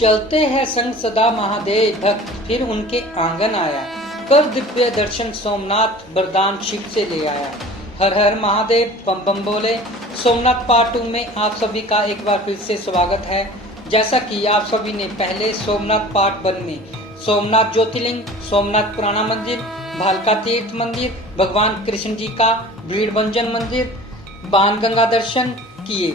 चलते हैं संग सदा महादेव भक्त फिर उनके आंगन आया। कर दिव्य दर्शन सोमनाथ वरदान शिव से ले आया। हर हर महादेव बम बम बोले। सोमनाथ पार्ट 2 में आप सभी का एक बार फिर से स्वागत है। जैसा कि आप सभी ने पहले सोमनाथ पार्ट 1 में सोमनाथ ज्योतिर्लिंग, सोमनाथ पुराना मंदिर, भालका तीर्थ मंदिर, भगवान कृष्ण जी का भीड़ भंजन मंदिर, बाणगंगा दर्शन किए।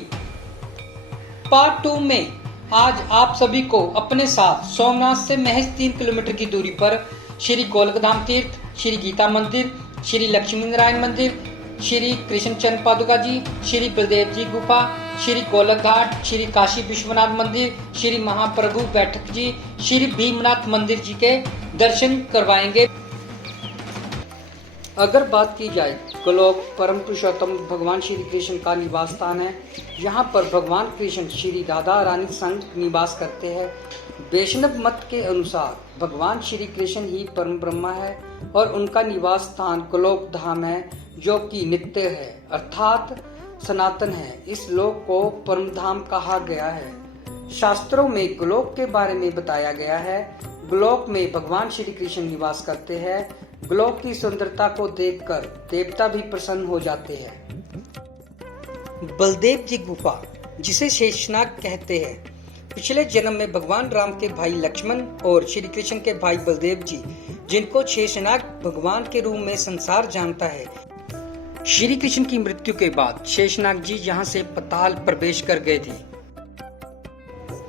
पार्ट 2 में आज आप सभी को अपने साथ सोमनाथ से महज 3 किलोमीटर की दूरी पर श्री गोलकधाम तीर्थ, श्री गीता मंदिर, श्री लक्ष्मी नारायण मंदिर, श्री कृष्णचंद पादुका जी, श्री बलदेव जी गुफा, श्री गोलक घाट, श्री काशी विश्वनाथ मंदिर, श्री महाप्रभु बैठक जी, श्री भीमनाथ मंदिर जी के दर्शन करवाएंगे। अगर बात की जाए गोलोक परम पुरुषोत्तम भगवान श्री कृष्ण का निवास स्थान है। यहाँ पर भगवान कृष्ण श्री राधा रानी संग निवास करते हैं। वैष्णव मत के अनुसार भगवान श्री कृष्ण ही परम ब्रह्मा है और उनका निवास स्थान गोलोक धाम है, जो कि नित्य है अर्थात सनातन है। इस लोक को परम धाम कहा गया है। शास्त्रों में गोलोक के बारे में बताया गया है। गोलोक में भगवान श्री कृष्ण निवास करते हैं। गोलोक की सुंदरता को देखकर देवता भी प्रसन्न हो जाते हैं। बलदेव जी गुफा, जिसे शेषनाग कहते हैं, पिछले जन्म में भगवान राम के भाई लक्ष्मण और श्री कृष्ण के भाई बलदेव जी, जिनको शेषनाग भगवान के रूप में संसार जानता है, श्री कृष्ण की मृत्यु के बाद शेषनाग जी यहाँ से पाताल प्रवेश कर गए थे।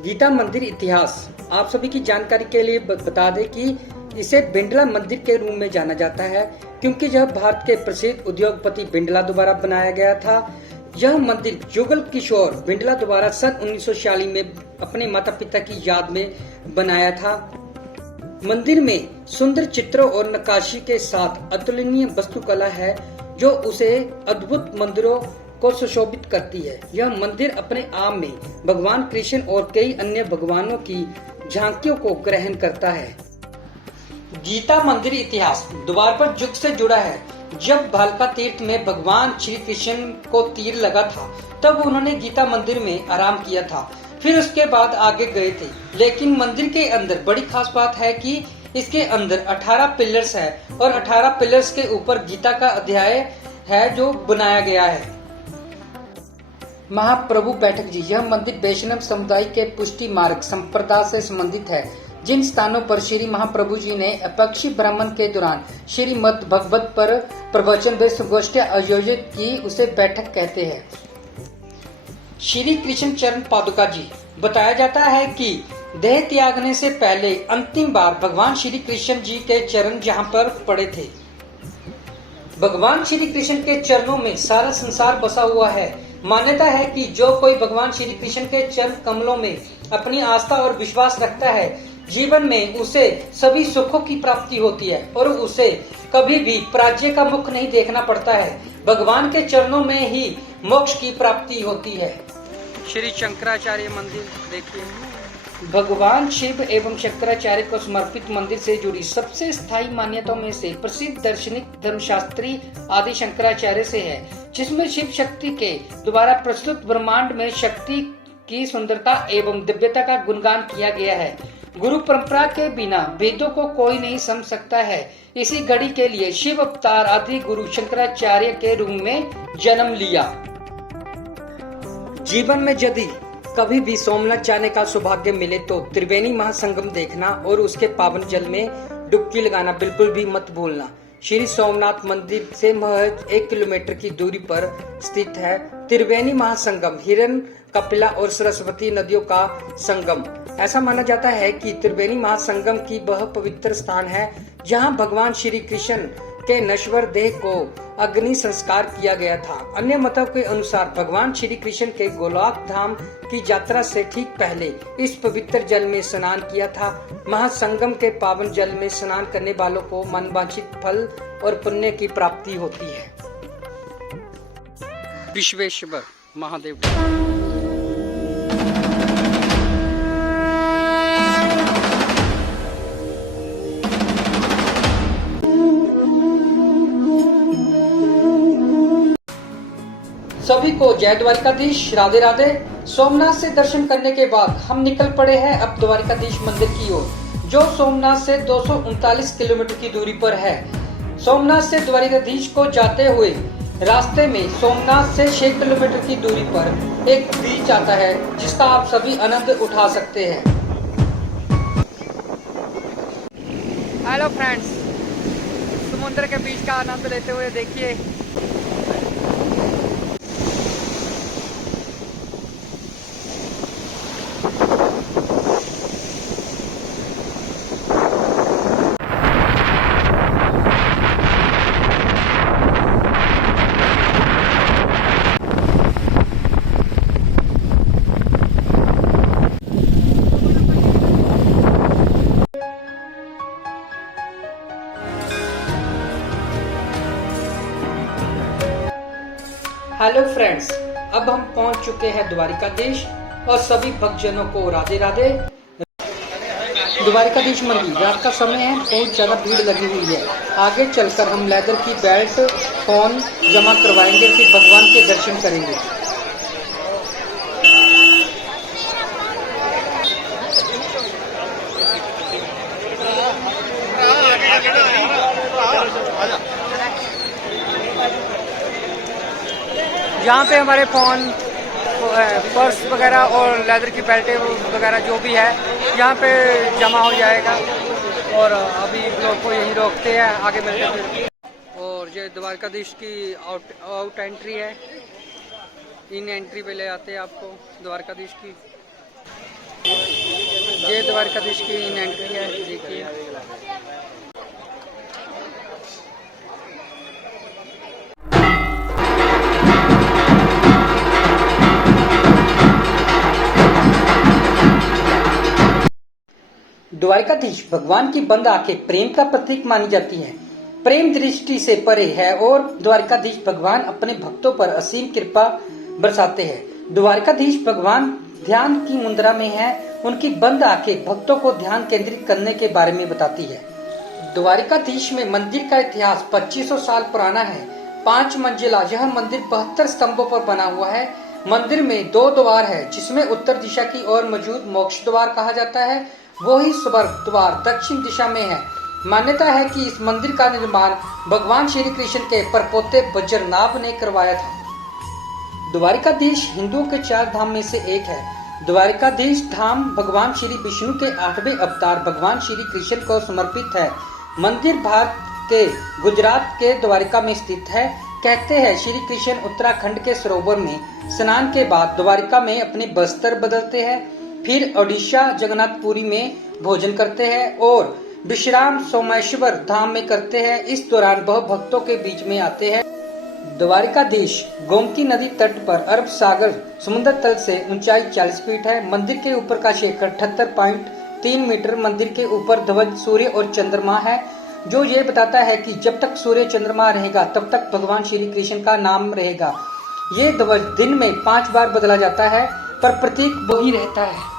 गीता मंदिर इतिहास आप सभी की जानकारी के लिए बता दें कि इसे बिंडला मंदिर के रूप में जाना जाता है, क्योंकि यह भारत के प्रसिद्ध उद्योगपति बिंडला द्वारा बनाया गया था। यह मंदिर जुगल किशोर बिंडला द्वारा सन 1946 में अपने माता पिता की याद में बनाया था। मंदिर में सुंदर चित्रों और नक्काशी के साथ अतुलनीय वास्तुकला है, जो उसे अद्भुत मंदिरों को सुशोभित करती है। यह मंदिर अपने आप में भगवान कृष्ण और कई अन्य भगवानों की झांकियों को ग्रहण करता है। गीता मंदिर इतिहास द्वापर युग से जुड़ा है। जब भालका तीर्थ में भगवान श्री कृष्ण को तीर लगा था, तब उन्होंने गीता मंदिर में आराम किया था। फिर उसके बाद आगे गए थे। लेकिन मंदिर के अंदर बड़ी खास बात है कि इसके अंदर 18 पिलर्स है और 18 पिलर्स के ऊपर गीता का अध्याय है जो बनाया गया है। महाप्रभु बैठक जी, यह मंदिर वैष्णव समुदाय के पुष्टि मार्ग संप्रदाय से संबंधित है। जिन स्थानों पर श्री महाप्रभु जी ने अपक्षी भ्रमण के दौरान श्रीमद् भगवत पर प्रवचन व संगोष्ठियां आयोजित की, उसे बैठक कहते हैं। श्री कृष्ण चरण पादुका जी, बताया जाता है कि देह त्यागने से पहले अंतिम बार भगवान श्री कृष्ण जी के चरण जहाँ पर पड़े थे। भगवान श्री कृष्ण के चरणों में सारा संसार बसा हुआ है। मान्यता है कि जो कोई भगवान श्री कृष्ण के चरण कमलों में अपनी आस्था और विश्वास रखता है, जीवन में उसे सभी सुखों की प्राप्ति होती है और उसे कभी भी पराजय का मुख नहीं देखना पड़ता है। भगवान के चरणों में ही मोक्ष की प्राप्ति होती है। श्री शंकराचार्य मंदिर देखिए। भगवान शिव एवं शंकराचार्य को समर्पित मंदिर से जुड़ी सबसे स्थायी मान्यताओं में से प्रसिद्ध दार्शनिक धर्मशास्त्री आदि शंकराचार्य से है, जिसमें शिव शक्ति के द्वारा प्रस्तुत ब्रह्मांड में शक्ति की सुंदरता एवं दिव्यता का गुणगान किया गया है। गुरु परंपरा के बिना वेदों को कोई नहीं समझ सकता है। इसी घड़ी के लिए शिव अवतार आदि गुरु शंकराचार्य के रूप में जन्म लिया। जीवन में यदि कभी भी सोमनाथ जाने का सौभाग्य मिले तो त्रिवेणी महासंगम देखना और उसके पावन जल में डुबकी लगाना बिल्कुल भी मत भूलना। श्री सोमनाथ मंदिर से महज 1 किलोमीटर की दूरी पर स्थित है। त्रिवेणी महासंगम हिरण, कपिला और सरस्वती नदियों का संगम। ऐसा माना जाता है कि त्रिवेणी महासंगम की वह पवित्र स्थान है जहां भगवान श्री कृष्ण के नश्वर देह को अग्नि संस्कार किया गया था। अन्य मतों के अनुसार भगवान श्री कृष्ण के गोलोक धाम की यात्रा से ठीक पहले इस पवित्र जल में स्नान किया था। महासंगम के पावन जल में स्नान करने वालों को मनवांछित फल और पुण्य की प्राप्ति होती है। विश्वेश्वर महादेव। सभी को जय द्वारिकाधीश, राधे राधे। सोमनाथ से दर्शन करने के बाद हम निकल पड़े हैं अब द्वारिकाधीश मंदिर की ओर, जो सोमनाथ से 239 किलोमीटर की दूरी पर है। सोमनाथ से द्वारिकाधीश को जाते हुए रास्ते में सोमनाथ से 6 किलोमीटर की दूरी पर एक बीच आता है, जिसका आप सभी आनंद उठा सकते हैं। हेलो फ्रेंड्स, समुद्र के बीच का आनंद लेते हुए देखिए। हेलो फ्रेंड्स, अब हम पहुंच चुके हैं द्वारिकाधीश और सभी भक्तजनों को राधे राधे। द्वारिकाधीश मंदिर, रात का समय है, बहुत ज्यादा भीड़ लगी हुई है। आगे चलकर हम लेदर की बेल्ट फोन जमा करवाएंगे, फिर भगवान के दर्शन करेंगे। यहाँ पे हमारे फोन, पर्स वगैरह और लेदर की बेल्टें वगैरह जो भी है यहाँ पे जमा हो जाएगा। और अभी लोग को यही रोकते हैं, आगे मिलते हैं। और ये द्वारकाधीश की आउट एंट्री है, इन एंट्री पे ले आते हैं आपको द्वारकाधीश की। ये द्वारकाधीश की इन एंट्री है, देखिए। द्वारिकाधीश भगवान की बंद आंखें प्रेम का प्रतीक मानी जाती हैं। प्रेम दृष्टि से परे है और द्वारिकाधीश भगवान अपने भक्तों पर असीम कृपा बरसाते हैं। द्वारिकाधीश भगवान ध्यान की मुद्रा में है, उनकी बंद आंखें भक्तों को ध्यान केंद्रित करने के बारे में बताती है। द्वारिकाधीश में मंदिर का इतिहास 2500 साल पुराना है। 5 मंजिला यह मंदिर 72 स्तंभों पर बना हुआ है। मंदिर में 2 द्वार है, जिसमें उत्तर दिशा की ओर मौजूद मोक्ष द्वार कहा जाता है, वही स्वर्ग द्वार दक्षिण दिशा में है। मान्यता है कि इस मंदिर का निर्माण भगवान श्री कृष्ण के परपोते वज्रनाभ ने करवाया था। द्वारिकाधीश हिंदुओं के 4 धाम में से एक है। द्वारिकाधीश धाम भगवान श्री विष्णु के 8वें अवतार भगवान श्री कृष्ण को समर्पित है। मंदिर भारत के गुजरात के द्वारिका में स्थित है। कहते हैं श्री कृष्ण उत्तराखंड के सरोवर में स्नान के बाद द्वारिका में अपने वस्त्र बदलते हैं, फिर ओडिशा जगन्नाथपुरी में भोजन करते हैं और विश्राम सोमेश्वर धाम में करते हैं। इस दौरान वह भक्तों के बीच में आते हैं। द्वारिकाधीश गोमती नदी तट पर अरब सागर समुद्र तल से ऊंचाई 40 फीट है। मंदिर के ऊपर का शिखर 78.3 मीटर। मंदिर के ऊपर ध्वज सूर्य और चंद्रमा है, जो ये बताता है कि जब तक सूर्य चंद्रमा रहेगा तब तक भगवान श्री कृष्ण का नाम रहेगा। ये ध्वज दिन में 5 बार बदला जाता है, पर प्रतीक वही रहता है।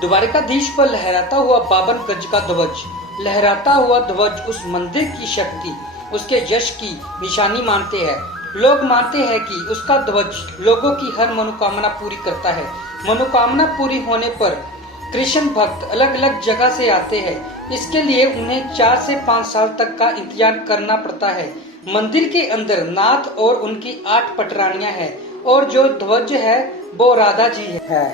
द्वारिकाधीश पर लहराता हुआ 52 गज का ध्वज, लहराता हुआ ध्वज उस मंदिर की शक्ति, उसके यश की निशानी मानते हैं। लोग मानते हैं कि उसका ध्वज लोगों की हर मनोकामना पूरी करता है। मनोकामना पूरी होने पर कृष्ण भक्त अलग अलग जगह से आते हैं। इसके लिए उन्हें 4 से 5 साल तक का इंतजार करना पड़ता है। मंदिर के अंदर नाथ और उनकी 8 पटरानियां हैं और जो ध्वज है वो राधा जी है।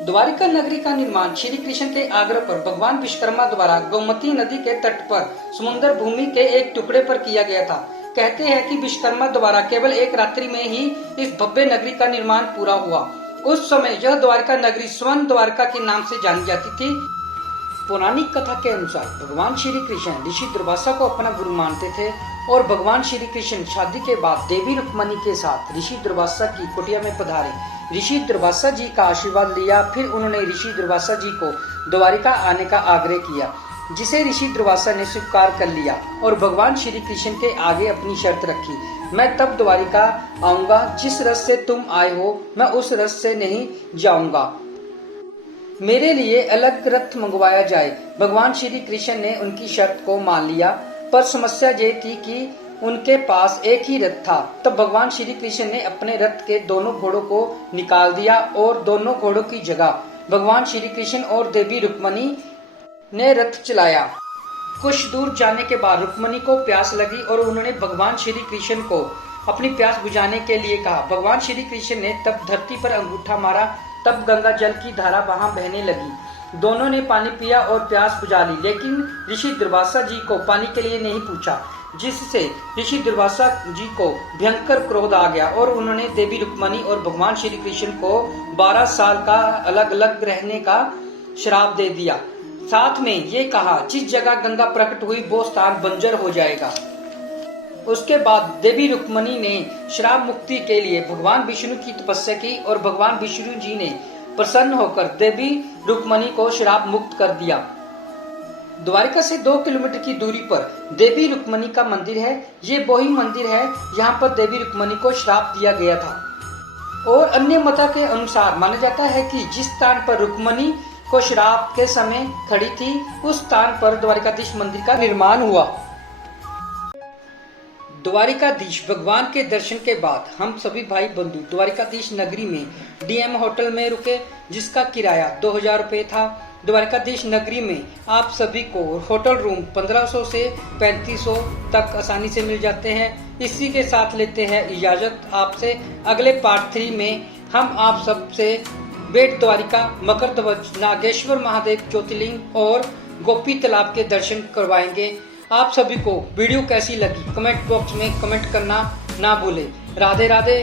द्वारिका नगरी का निर्माण श्री कृष्ण के आग्रह पर भगवान विश्वकर्मा द्वारा गोमती नदी के तट पर समुद्र भूमि के एक टुकड़े पर किया गया था। कहते हैं कि विश्वकर्मा द्वारा केवल एक रात्रि में ही इस भव्य नगरी का निर्माण पूरा हुआ। उस समय यह द्वारिका नगरी स्वर्ण द्वारका के नाम से जानी जाती थी। पौराणिक कथा के अनुसार भगवान श्री कृष्ण ऋषि दुर्वासा को अपना गुरु मानते थे और भगवान श्री कृष्ण शादी के बाद देवी रुक्मणी के साथ ऋषि दुर्वासा की कुटिया में पधारे। ऋषि दुर्वासा जी का आशीर्वाद लिया, फिर उन्होंने ऋषि दुर्वासा जी को द्वारिका आने का आग्रह किया, जिसे ऋषि दुर्वासा ने स्वीकार कर लिया और भगवान श्री कृष्ण के आगे अपनी शर्त रखी, मैं तब द्वारिका आऊंगा जिस रस से तुम आए हो, मैं उस रस से नहीं जाऊंगा। मेरे लिए अलग रथ मंगवाया जाए। भगवान श्री कृष्ण ने उनकी शर्त को मान लिया, पर समस्या ये थी कि उनके पास एक ही रथ था। तब भगवान श्री कृष्ण ने अपने रथ के दोनों घोड़ों को निकाल दिया और दोनों घोड़ों की जगह भगवान श्री कृष्ण और देवी रुक्मणी ने रथ चलाया। कुछ दूर जाने के बाद रुक्मणी को प्यास लगी और उन्होंने भगवान श्री कृष्ण को अपनी प्यास बुझाने के लिए कहा। भगवान श्री कृष्ण ने तब धरती पर अंगूठा मारा, तब गंगा जल की धारा वहां बहने लगी। दोनों ने पानी पिया और प्यास बुझा ली, लेकिन ऋषि दुर्वासा जी को पानी के लिए नहीं पूछा, जिससे ऋषि दुर्वासा जी को भयंकर क्रोध आ गया और उन्होंने देवी रुक्मणी और भगवान श्री कृष्ण को 12 साल का अलग अलग रहने का श्राप दे दिया। साथ में ये कहा, जिस जगह गंगा प्रकट हुई वो स्थान बंजर हो जाएगा। उसके बाद देवी रुक्मणी ने श्राप मुक्ति के लिए भगवान विष्णु की तपस्या की और भगवान विष्णु जी ने प्रसन्न होकर देवी रुक्मणी को श्राप मुक्त कर दिया। द्वारिका से 2 किलोमीटर की दूरी पर देवी रुक्मणी का मंदिर है। ये वही मंदिर है यहाँ पर देवी रुक्मणी को श्राप दिया गया था। और अन्य मत के अनुसार माना जाता है कि जिस स्थान पर रुक्मणी को श्राप के समय खड़ी थी, उस स्थान पर द्वारिकाधीश मंदिर का निर्माण हुआ। द्वारिकाधीश भगवान के दर्शन के बाद हम सभी भाई बंधु द्वारिकाधीश नगरी में डीएम होटल में रुके, जिसका किराया 2000 रुपये था। द्वारिकाधीश नगरी में आप सभी को होटल रूम 1500 से 3500 तक आसानी से मिल जाते हैं। इसी के साथ लेते हैं इजाजत आपसे। अगले पार्ट 3 में हम आप सबसे बेट द्वारिका, मकर ध्वज, नागेश्वर महादेव ज्योतिर्लिंग और गोपी तालाब के दर्शन करवाएंगे। आप सभी को वीडियो कैसी लगी कमेंट बॉक्स में कमेंट करना ना भूलें। राधे राधे।